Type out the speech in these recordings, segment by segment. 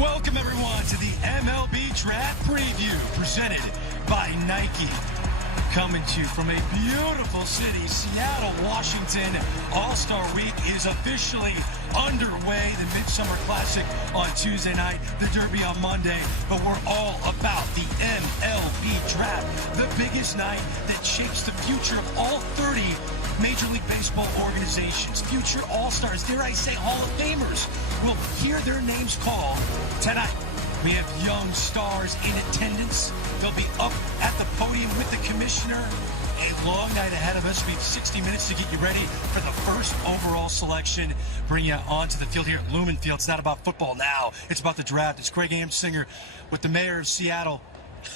Welcome, everyone, to the MLB Draft Preview presented by Nike. Coming to you from a beautiful city, Seattle, Washington. All-Star Week is officially underway. The Midsummer Classic on Tuesday night, the Derby on Monday. But we're all about the MLB Draft, the biggest night that shapes the future of all 30 Major League Baseball organizations. Future All-Stars, dare I say Hall of Famers, will hear their names called tonight. We have young stars in attendance. They'll be up at the podium with the commissioner. A long night ahead of us. We have 60 minutes to get you ready for the first overall selection. Bring you onto the field here at Lumen Field. It's not about football now. It's about the draft. It's Craig Amsinger with the mayor of Seattle,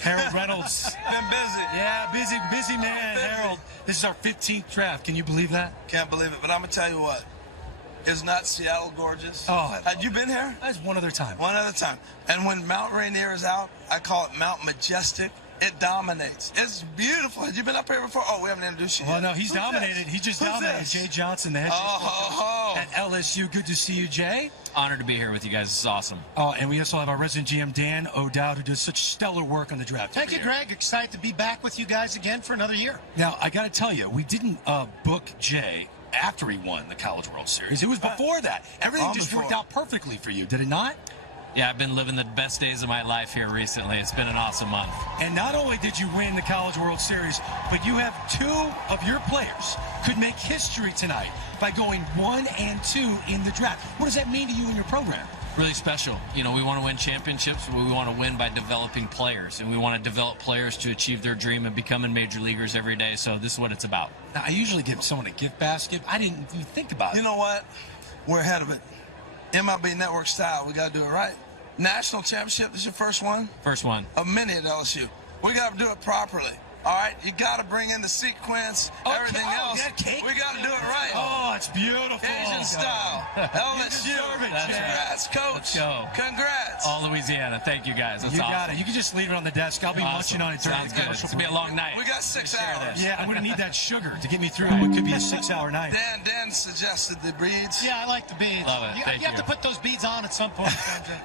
Harold Reynolds. Been busy. Yeah, busy man, Harold. This is our 15th draft. Can you believe that? Can't believe it, but I'm going to tell you what. Is not Seattle gorgeous? Oh, had you been here? That's one other time. One other time. And when Mount Rainier is out, I call it Mount Majestic. It dominates. It's beautiful. Have you been up here before? Oh, we haven't introduced you yet. Well, no, he's dominated. He just dominated. This? Jay Johnson, the head coach at LSU. Good to see you, Jay. Honored to be here with you guys. This is awesome. Oh, and we also have our resident GM, Dan O'Dowd, who does such stellar work on the draft. Thank you, Greg. Excited to be back with you guys again for another year. Now, I got to tell you, we didn't book Jay after he won the College World Series. It was before that. Everything just worked out perfectly for you, did it not? Yeah, I've been living the best days of my life here recently. It's been an awesome month. And not only did you win the College World Series, but you have two of your players could make history tonight by going 1 and 2 in the draft. What does that mean to you and your program? Really special. You know, we want to win championships, but we want to win by developing players. And we want to develop players to achieve their dream of becoming major leaguers every day. So this is what it's about. Now, I usually give someone a gift basket. I didn't even think about it. You know what? We're ahead of it. MLB Network style. We got to do it right. National championship, this is your first one? First one. Of many at LSU. We got to do it properly. All right? You got to bring in the sequence, everything else. We got to do it right. Oh, it's beautiful. Asian style. LSU. Congrats, Coach. Let's go. Congrats. All Louisiana. Thank you, guys. That's you awesome. got it. You can just leave it on the desk. I'll be munching on it during Sounds the good. It's going to be a long night. We got 6 hours. Yeah, I'm going to need that sugar to get me through what could be a 6-hour night. Dan suggested the beads. Yeah, I like the beads. Love it. You have to put those beads on at some point.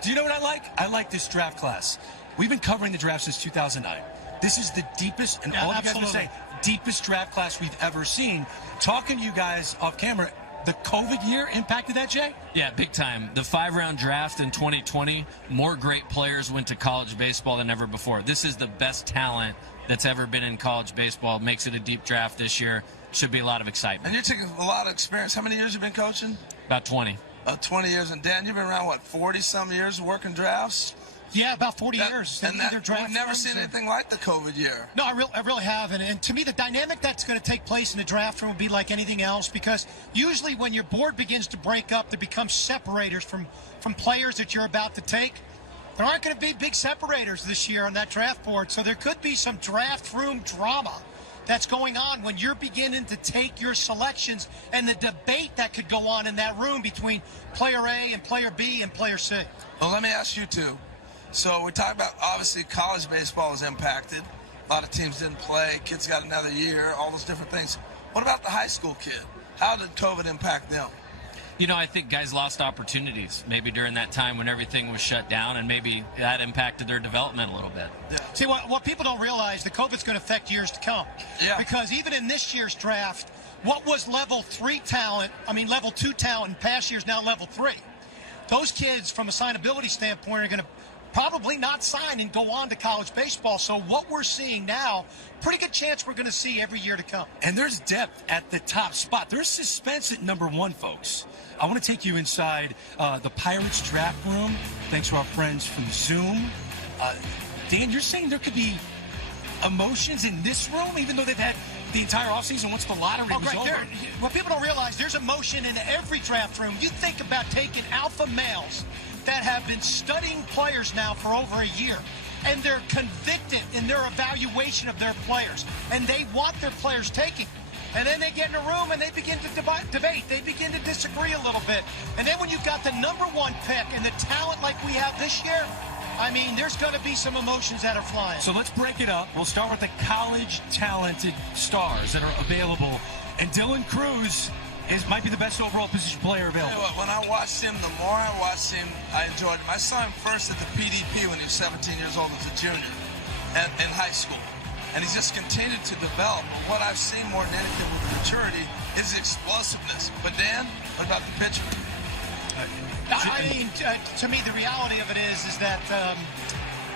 Do you know what I like? I like this draft class. We've been covering the draft since 2009. This is the deepest, and all you guys would say, deepest draft class we've ever seen. Talking to you guys off camera, the COVID year impacted that, Jay? Yeah, big time. The 5-round draft in 2020, more great players went to college baseball than ever before. This is the best talent that's ever been in college baseball. Makes it a deep draft this year. Should be a lot of excitement. And you're taking a lot of experience. How many years have you been coaching? About 20. 20 years. And Dan, you've been around, what, 40-some years working drafts? Yeah, about 40 years. And we've never seen anything like the COVID year. No, I really haven't. And to me, the dynamic that's going to take place in the draft room will be like anything else, because usually when your board begins to break up, there become separators from players that you're about to take. There aren't going to be big separators this year on that draft board, so there could be some draft room drama that's going on when you're beginning to take your selections, and the debate that could go on in that room between player A and player B and player C. Well, let me ask you two. So we talked about, obviously, college baseball is impacted. A lot of teams didn't play. Kids got another year, all those different things. What about the high school kid? How did COVID impact them? You know, I think guys lost opportunities maybe during that time when everything was shut down, and maybe that impacted their development a little bit. Yeah. See, what people don't realize, the COVID's going to affect years to come. Yeah. Because even in this year's draft, what was level 2 talent in past years, now level 3. Those kids, from a signability standpoint, are going to probably not sign and go on to college baseball. So what we're seeing now, pretty good chance we're going to see every year to come. And there's depth at the top spot. There's suspense at number 1, folks. I want to take you inside the Pirates draft room, thanks to our friends from Zoom. Dan, you're saying there could be emotions in this room, even though they've had the entire offseason once the lottery was over? What people don't realize, there's emotion in every draft room. You think about taking alpha males that have been studying players now for over a year, and they're convicted in their evaluation of their players, and they want their players taken. And then they get in a room and they begin to debate. They begin to disagree a little bit. And then when you've got the number 1 pick and the talent like we have this year, I mean, there's going to be some emotions that are flying. So let's break it up. We'll start with the college talented stars that are available. And Dylan Cruz might be the best overall position player You available. know what, when I watched him, the more I watched him, I enjoyed him. I saw him first at the PDP when he was 17 years old as a junior in high school. And he's just continued to develop. But what I've seen more than anything with maturity is explosiveness. But Dan, what about the pitcher? I mean, to me, the reality of it is that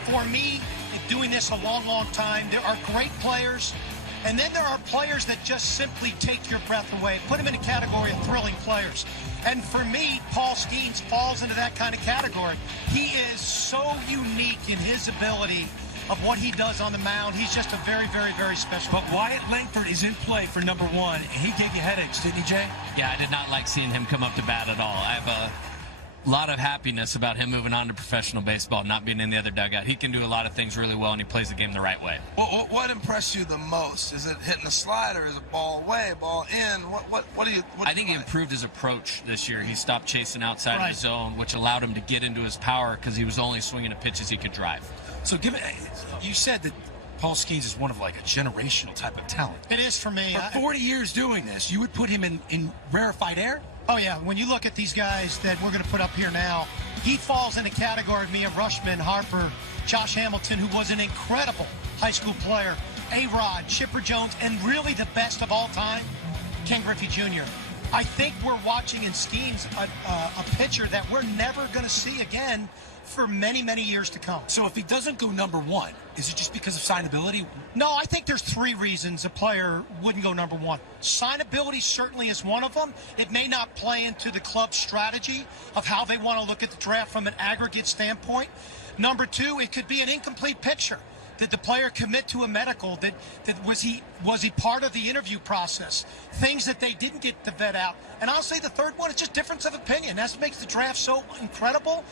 for me, doing this a long, long time, there are great players, and then there are players that just simply take your breath away. Put them in a category of thrilling players. And for me, Paul Skeens falls into that kind of category. He is so unique in his ability of what he does on the mound. He's just a very, very, very special. But Wyatt Langford is in play for number 1, and he gave you headaches, didn't he, Jay? Yeah, I did not like seeing him come up to bat at all. I have a lot of happiness about him moving on to professional baseball, not being in the other dugout. He can do a lot of things really well, and he plays the game the right way. What impressed you the most? Is it hitting a slider? Is it ball away, ball in? What do you? I think he improved his approach this year. He stopped chasing outside of the zone, which allowed him to get into his power because he was only swinging at pitches he could drive. So you said that Paul Skeens is one of like a generational type of talent. It is for me. For 40 years doing this, you would put him in rarefied air? Oh, yeah. When you look at these guys that we're going to put up here now, he falls in the category of Mia Rushman, Harper, Josh Hamilton, who was an incredible high school player, A-Rod, Chipper Jones, and really the best of all time, Ken Griffey Jr. I think we're watching in Skeens a pitcher that we're never going to see again for many, many years to come. So if he doesn't go number 1, is it just because of signability? No, I think there's 3 reasons a player wouldn't go number 1. Signability certainly is one of them. It may not play into the club's strategy of how they want to look at the draft from an aggregate standpoint. Number 2, it could be an incomplete picture. Did the player commit to a medical? Was he part of the interview process? Things that they didn't get to vet out. And I'll say the third one is just difference of opinion. That's what makes the draft so incredible.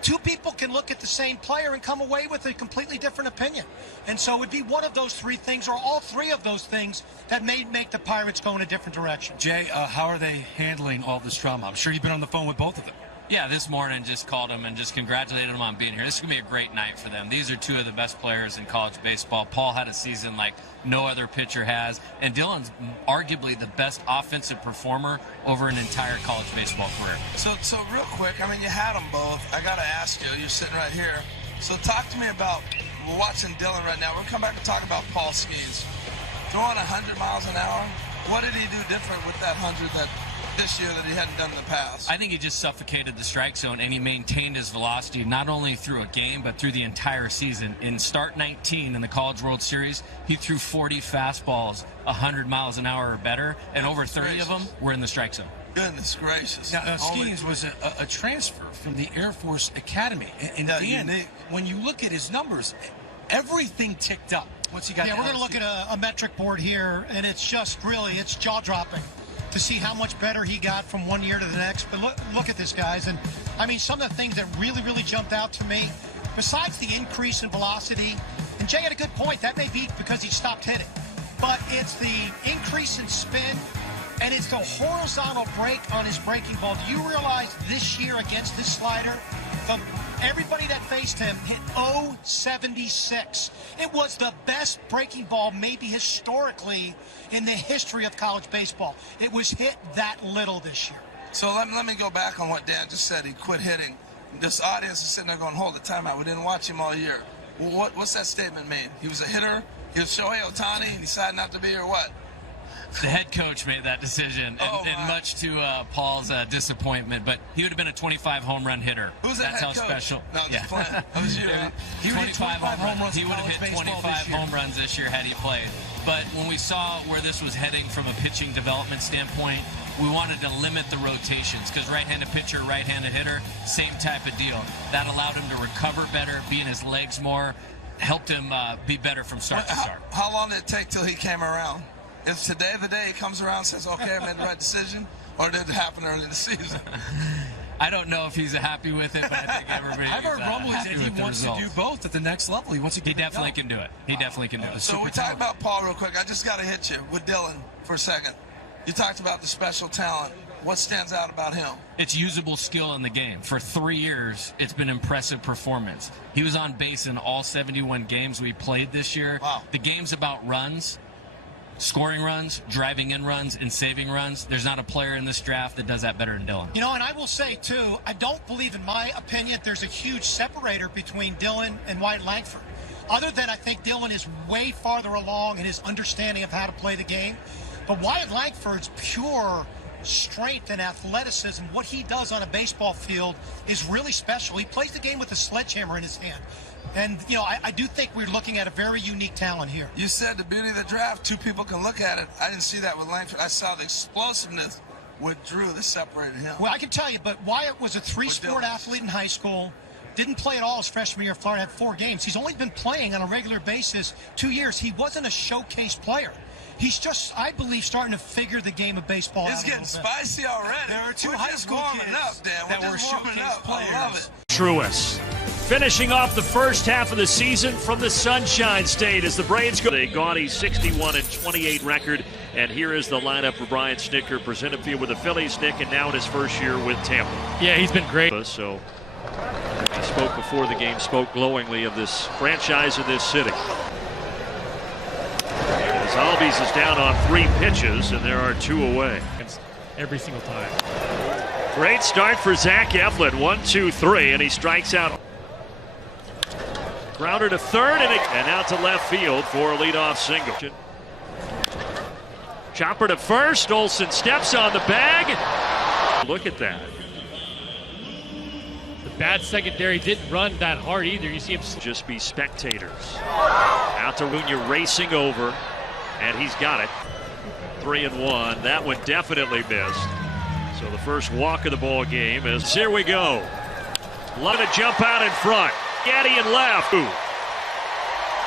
2 people can look at the same player and come away with a completely different opinion. And so it would be one of those 3 things, or all 3 of those things, that may make the Pirates go in a different direction. Jay, how are they handling all this drama? I'm sure you've been on the phone with both of them. Yeah, this morning just called him and just congratulated him on being here. This is going to be a great night for them. These are 2 of the best players in college baseball. Paul had a season like no other pitcher has, and Dylan's arguably the best offensive performer over an entire college baseball career. So real quick, I mean, you had them both. I got to ask you, you're sitting right here. So talk to me about, we're watching Dylan right now. We're going to come back and talk about Paul Skeens. Throwing 100 miles an hour, what did he do different with that 100 this year that he hadn't done in the past? I think he just suffocated the strike zone, and he maintained his velocity not only through a game but through the entire season. In start 19 in the College World Series, he threw 40 fastballs 100 miles an hour or better, and over 30 of them were in the strike zone. Goodness gracious. Now, Skeens was a transfer from the Air Force Academy. And Dan, when you look at his numbers, everything ticked up. What's he got? Yeah, we're going to look at a metric board here, and it's just really, it's jaw-dropping to see how much better he got from one year to the next. But look at this, guys. And, I mean, some of the things that really, really jumped out to me, besides the increase in velocity, and Jay had a good point, that may be because he stopped hitting, but it's the increase in spin, and it's the horizontal break on his breaking ball. Do you realize this year against this slider, everybody that faced him hit 0.76. It was the best breaking ball maybe historically in the history of college baseball. It was hit that little this year. So let me go back on what Dan just said. He quit hitting. This audience is sitting there going, hold the timeout. We didn't watch him all year. Well, what's that statement mean? He was a hitter? He was Shohei Ohtani and decided not to be, or what? The head coach made that decision, and much to Paul's disappointment. But he would have been a 25 home run hitter. Who's that That's head how coach? special. No, I'm just playing. That was you. Huh? He would hit 25 home runs. He would have hit 25 home runs this year had he played. But when we saw where this was heading from a pitching development standpoint, we wanted to limit the rotations because right-handed pitcher, right-handed hitter, same type of deal. That allowed him to recover better, be in his legs more, helped him be better from start to start. How long did it take till he came around? Is today the day he comes around and says, okay, I made the right decision, or did it happen early in the season? I don't know if he's happy with it, but I think everybody I've heard rumblings that he wants to do both at the next level. He wants to He definitely can do it. He definitely can do it. So we talked about Paul real quick. I just got to hit you with Dylan for a second. You talked about the special talent. What stands out about him? It's usable skill in the game. For 3 years, it's been impressive performance. He was on base in all 71 games we played this year. Wow. The game's about runs. scoring runs, driving in runs, and saving runs. There's not a player in this draft that does that better than Dylan. You know, and I will say, too, I don't believe, in my opinion, there's a huge separator between Dylan and Wyatt Langford. Other than I think Dylan is way farther along in his understanding of how to play the game. But Wyatt Langford's pure strength and athleticism, what he does on a baseball field, is really special. He plays the game with a sledgehammer in his hand. And, you know, I do think we're looking at a very unique talent here. You said the beauty of the draft, two people can look at it. I didn't see that with Langford. I saw the explosiveness with Drew that separated him. Well, I can tell you, but Wyatt was a three-sport athlete in high school. Didn't play at all his freshman year. Florida had 4 games. He's only been playing on a regular basis 2 years. He wasn't a showcase player. He's just, I believe, starting to figure the game of baseball out. It's getting spicy already. There are 2 We're high school kids that were showcase players. I love it. Truist finishing off the first half of the season from the Sunshine State as the Braves go. A gaudy 61-28 record. And here is the lineup for Brian Snitker, presented for you with the Phillies, Nick, and now in his first year with Tampa. Yeah, he's been great. So he spoke before the game, spoke glowingly of this franchise in this city. As Albies is down on 3 pitches, and there are 2 away. Every single time. Great start for Zach Eflin. 1-2-3, and he strikes out. Grounder to third, and out to left field for a leadoff single. Chopper to first. Olsen steps on the bag. Look at that. The bad secondary didn't run that hard either. You see him just be spectators. Out to Acuna racing over, and he's got it. 3-1. That one definitely missed. So the first walk of the ball game is here we go. Love to jump out in front. Getty and left. Ooh.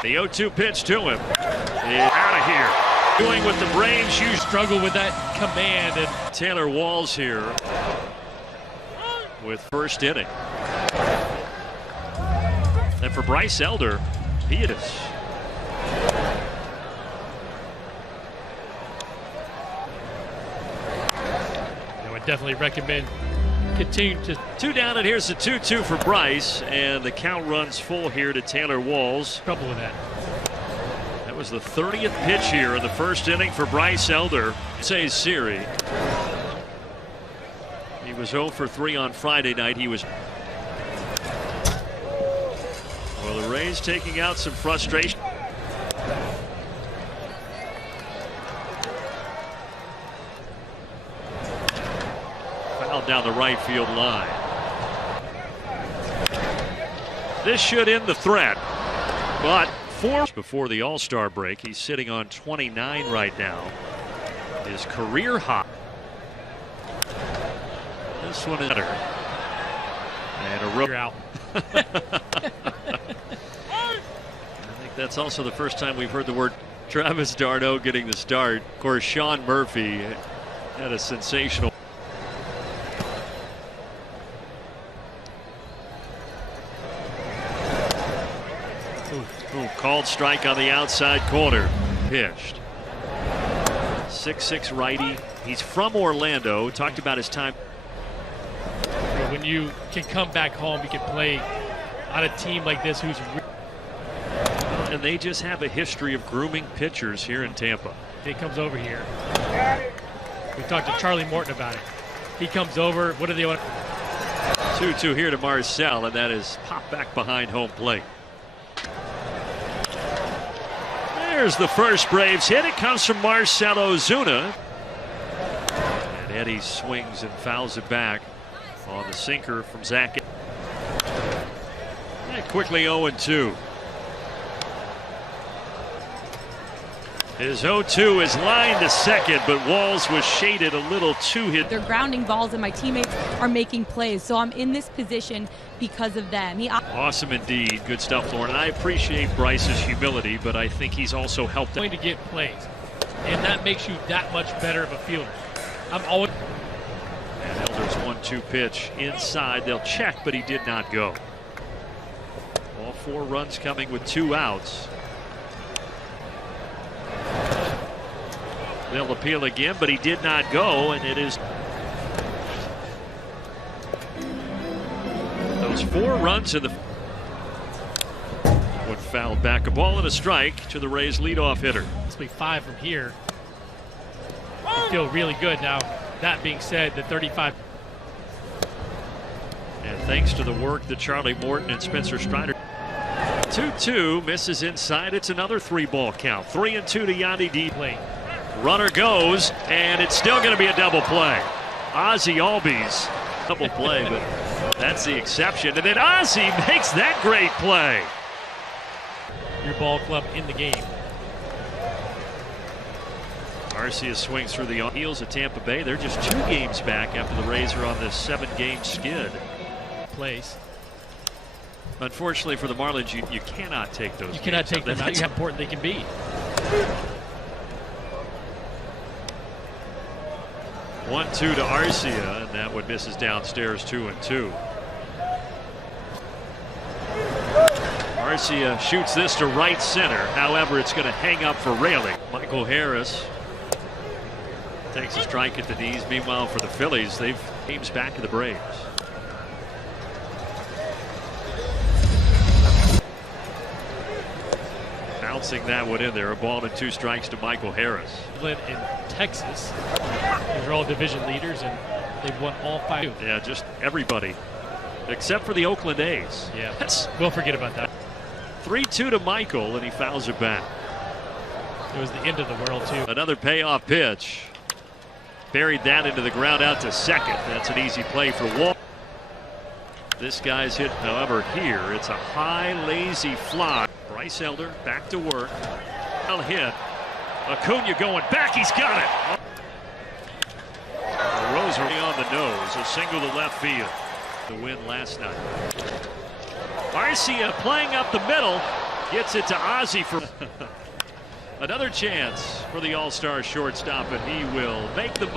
The 0-2 pitch to him. Out of here. Doing with the Braves, you struggle with that command. And Taylor Walls here with first inning. And for Bryce Elder, he is. I would definitely recommend continuing to. 2 down, and here's the 2-2 for Bryce, and the count runs full here to Taylor Walls. Trouble with that. That was the 30th pitch here in the first inning for Bryce Elder. Say Siri. He was 0 for 3 on Friday night. He was. Well, the Rays taking out some frustration. Foul down the right field line. This should end the threat, but before the All-Star break, he's sitting on 29 right now. His career high. This one is better. And a real out. I think that's also the first time we've heard the word Travis d'Arnaud getting the start. Of course, Sean Murphy had a sensational. Called strike on the outside corner. Pitched. 6'6" righty. He's from Orlando. Talked about his time. When you can come back home, you can play on a team like this who's. And they just have a history of grooming pitchers here in Tampa. He comes over here. We talked to Charlie Morton about it. He comes over. What do they want? 2-2 here to Marcel, and that is popped back behind home plate. There's the first Braves hit. It comes from Marcell Ozuna. And Eddie swings and fouls it back on the sinker from Zach. And quickly 0-2. His 0-2 is lined to second, but Walls was shaded a little too hit. They're grounding balls, and my teammates are making plays. So I'm in this position because of them. Awesome indeed. Good stuff, Lauren. And I appreciate Bryce's humility, but I think he's also helped them. Going to get plays, and that makes you that much better of a fielder. I'm always. And Elder's 1-2 pitch inside. They'll check, but he did not go. All 4 runs coming with 2 outs. They'll appeal again, but he did not go, and it is. Those 4 runs in the. One fouled back, a ball and a strike to the Rays leadoff hitter. This will be 5 from here. you feel really good. Now, that being said, the 35. And thanks to the work that Charlie Morton and Spencer Strider. 2-2 misses inside. It's another 3-ball count. 3-2 to Yandy D. Runner goes, and it's still going to be a double play. Ozzie Albies double play, but that's the exception. And then Ozzie makes that great play. Your ball club in the game. Garcia swings through the heels of Tampa Bay. They're just 2 games back after the Rays are on this 7-game skid. Place. Unfortunately for the Marlins, you cannot take those. You cannot take them out. How important they can be. One, 2 to Arcia, and that one misses downstairs. 2-2. Arcia shoots this to right center. However, it's going to hang up for railing. Michael Harris takes a strike at the knees. Meanwhile, for the Phillies, they've games back in the Braves. Bouncing that one in there. A ball and 2 strikes to Michael Harris. In Texas, these are all division leaders, and they've won all 5. Yeah, just everybody except for the Oakland A's. Yeah, we'll forget about that. 3-2 to Michael, and he fouls it back. It was the end of the world, too. Another payoff pitch. Buried that into the ground out to second. That's an easy play for Wall. This guy's hit, however, here it's a high, lazy fly. Bryce Elder back to work. Well hit. Acuna going back. He's got it. Rosary on the nose. A single to left field. The win last night. Arcia playing up the middle. Gets it to Ozzie for another chance for the All-Star shortstop, and he will make the